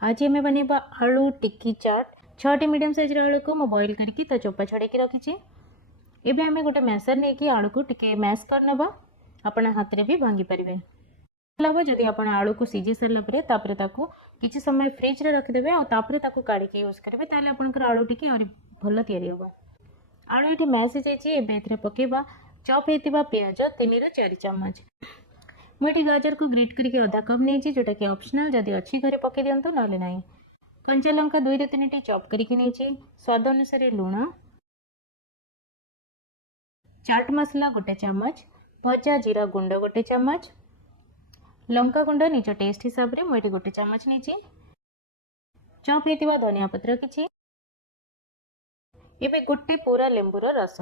आज आम बनवा आलू टिक्की चाट। 6टी मीडियम साइज आलू को मैं बॉईल करके ता चोपा छड़ेकी रखी। एबे आम गोटे मैसर नहीं कि आलू को टिके मैश करनबा। आपण हाथ रे भी भांगी पारिबे। लबो जदि आपण आलू को सीझी सरला परे तापरे ताकू किछि समय फ्रिज रे रखि देबे आ तापरे ताकू काढी के यूज करबे ताले आपनकर आलू टिके और भलो तयारी होबा। आलू एठी मैश हो जाइछि। एबे एथरे पकेबा चॉप हेतिबा प्याज 3 ରୁ 4 चम्मच। मुझे गाजर को ग्रेट करके अधा कप नहीं जोटा कि ऑप्शनल जदि अच्छी घरे पके दिंतु ना ना। कंचा लंका 2 ରୁ 3टी चॉप करके नहीं। स्वाद अनुसार लुण, चाट मसला 1 चम्मच, भजा जीरा गुंड 1 चम्मच, लंका गुंड निज टेस्ट हिसाब से मुझे 1 चम्मच नहीं। चॉप होता धनिया पत्र किछि। एबे गोटे पूरा लेंबूर रस।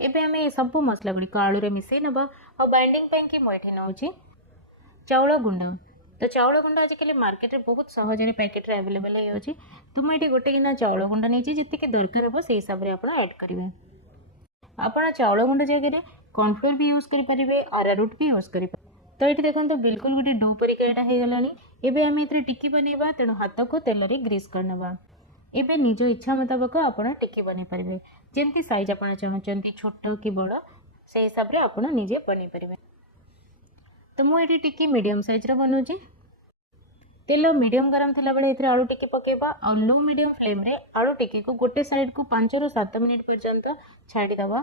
एबे आम सब मसला गुड़ी आलू मिसई नबा। आ बाइंडिंग कि मुझे नौ चाउल गुंड। तो चाउल गुंड आजिकल मार्केट में बहुत सहज पैकेट रे अवेलेबल हो। तो मुझे गोटे गिना चाउल गुंड नहीं जी दरकार हे से हिसाब से आप ऐड करेंगे। आप चाउल गुंड जगह कॉर्नफ्लोर भी यूज करेंगे, आरारूट भी यूज करेंगे। तो ये देखो बिल्कुल गोटे डो परिका यहाँ हो गलानी। एबे आम ए टिक्की बनवा तेणु हाथ को तेल रे ग्रीस करनबा। एबे निज इच्छा मुताबक आप टिक्की बन पारे जमी साइज आप चाहते छोट कि बड़ से हिसाब से आप निजे बन पारे। तो मुझे टिक्की मीडियम साइज बनाऊँगी। तेल मीडियम गरम थला बेले एथरे आलू टिक्की पकेबा और लो मीडियम फ्लेम रे आलू टिक्की को गोटे साइड को 5 ରୁ 7 मिनिट पर्यंत छाड़ीदबा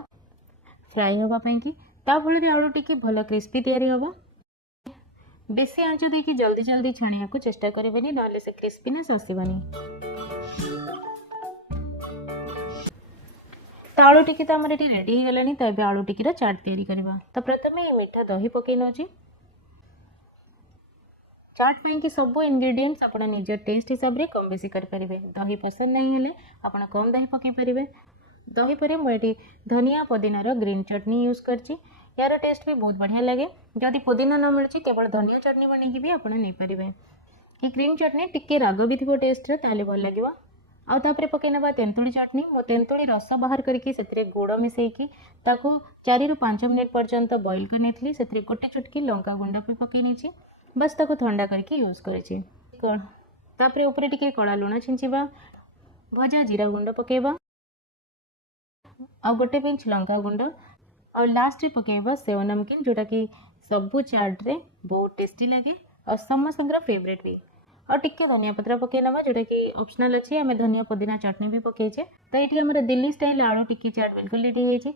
फ्राई होगा कि फल आलू टिक्की भल क्रिस्पी तैयारी होगा। बेसी आंच देकी जल्दी जल्दी छाणिया को चेष्टा करेंगे ना से क्रिस्पीनेस आसबनी। तो आलू टिक्की तो आमर ये रेडी हो गलानी। तो ये आलू टिक्की चाट तैयारी करवा। तो प्रथम ये मीठा दही पकई नौची। चाट पे सब इंग्रेडिएंट्स आप निज टेस्ट हिसाब से कम बेसी करेंगे। दही पसंद नहीं हेले आप कम दही पकई पारे। दही पर मुझे धनिया पुदीनार ग्रीन चटनी यूज कर यार टेस्ट भी बहुत बढ़िया लगे। जदि पुदीना न मिलूँ केवल धनिया चटनी बनैकी भी आपड़ नहीं पारे। ये ग्रीन चटनी टिके राग भी थो टेस्ट ताले भल लगे। आउे पकई ना तेंतुड़ी चटनी। मो तेंतुड़ी रस बाहर करके गुड़ मिसेकी 4 ରୁ 5 मिनिट पर्यंत बॉईल करनी से गोटे चुटकी लंका गुंड भी पकई नहीं। बस ताको ठंडा करके यूज कर ऊपर टिके कला लुण छिंचवा। भजा जीरा गुंड पकेबा आ गोटे पिंच लंका गुंड और लास्ट रे पकेबा सेव नमकीन जोटा कि सबू चाट रे बहुत टेस्टी लगे और समस्त फेवरेट भी। और टिके धनिया पत्र पकई नवा जोटा कि ऑप्शनल अच्छे। आम धनिया पुदीना चटनी भी पकईचे। तो ये दिल्ली स्टाइल आलू टिक्की चाट बिल्कुल रेडी हो।